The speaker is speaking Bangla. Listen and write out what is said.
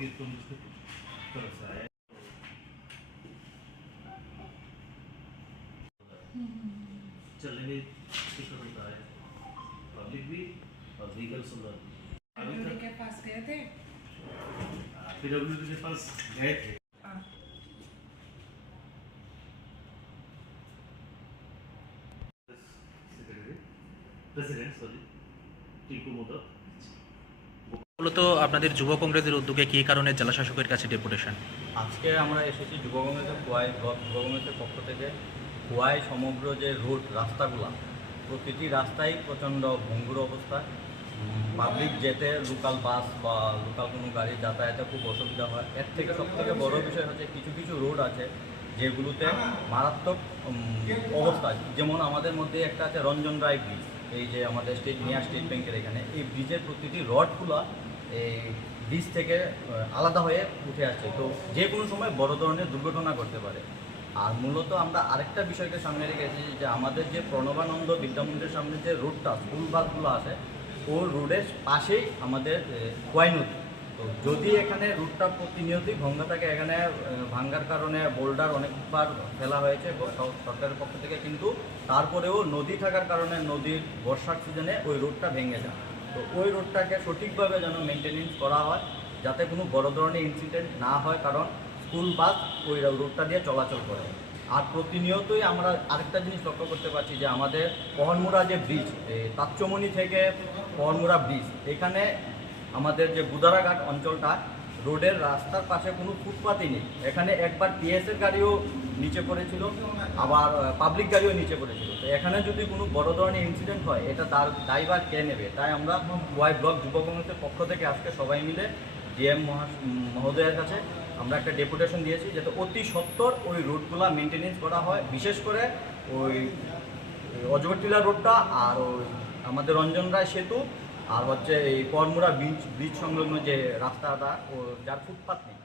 कि तुम जिसको तरफ़ से आए। चलने में दिक्कत होता है पब्लिक भी और व्हीकल सुंदर भी के पास गए थे? पीडब्ल्यू के पास गए थे। प्रेसिडेंट सॉरी टीकू मोदक মূলত আপনাদের যুব কংগ্রেসের উদ্যোগে কী কারণে জেলা শাসকের কাছে ডেপুটেশন? আজকে আমরা এসেছি যুব কংগ্রেসের খোয়াই, যুব কংগ্রেসের পক্ষ থেকে খোয়াই সমগ্র যে রোড, রাস্তাগুলো, প্রতিটি রাস্তাই প্রচণ্ড ভঙ্গুর অবস্থা। পাবলিক যেতে লোকাল বাস বা লোকাল কোনো গাড়ি যাতায়াতে খুব অসুবিধা হয়। এর থেকে সবথেকে বড় বিষয় হচ্ছে কিছু কিছু রোড আছে যেগুলোতে মারাত্মক অবস্থা। যেমন আমাদের মধ্যে একটা আছে রঞ্জন রায় ব্রিজ, এই যে আমাদের স্টেট নিয়ার স্টেট ব্যাংকের এখানে। এই ব্রিজের প্রতিটি রডগুলো এই বীজ থেকে আলাদা হয়ে উঠে আসছে। তো যে কোনো সময় বড় ধরনের দুর্ঘটনা ঘটতে পারে। আর মূলত আমরা আরেকটা বিষয়কে সামনে রেখেছি যে আমাদের যে প্রণবানন্দ বিদ্যামন্দিরের সামনে যে রোডটা স্কুল বাসগুলো আছে, ও রোডের পাশেই আমাদের কোয়াই নদী। তো যদি এখানে রুটটা প্রতিনিয়তই ভঙ্গা থাকে, এখানে ভাঙ্গার কারণে বোল্ডার অনেকবার ফেলা হয়েছে সরকারের পক্ষ থেকে, কিন্তু তারপরেও নদী থাকার কারণে নদীর বর্ষার সিজনে ওই রোডটা ভেঙে যায়। তো ওই রোডটাকে সঠিকভাবে যেন মেনটেনেন্স করা হয়, যাতে কোনো বড় ধরনের ইনসিডেন্ট না হয়, কারণ স্কুল বাস ওই রোডটা দিয়ে চলাচল করে। আর প্রতিনিয়তই আমরা আরেকটা জিনিস লক্ষ্য করতে পারছি যে আমাদের পহনমুড়া যে ব্রিজ তাচ্চমণি থেকে পহনমুড়া ব্রিজ এখানে আমাদের যে গুদারাঘাট অঞ্চলটা, রোডের রাস্তার পাশে কোনো ফুটপাতই নেই। এখানে একবার টিএসের গাড়িও নিচে পড়েছিল, আবার পাবলিক গাড়িও নিচে পড়েছিল। তো এখানে যদি কোনো বড় ধরনের ইনসিডেন্ট হয়, এটা তার দায়ভার কে নেবে? তাই আমরা ওয়াই ব্লক যুব কংগ্রেসের পক্ষ থেকে আজকে সবাই মিলে ডিএম মহোদয়ের কাছে আমরা একটা ডেপুটেশন দিয়েছি, যাতে অতি সত্বর ওই রোডগুলো মেনটেনেন্স করা হয়। বিশেষ করে ওই অজগরটিলা রোডটা আর ওই আমাদের রঞ্জন রায় সেতু, আর হচ্ছে এই কর্মুরা ব্রিজ ব্রিজ সংলগ্ন যে রাস্তাটা, ও যার ফুটপাত নেই।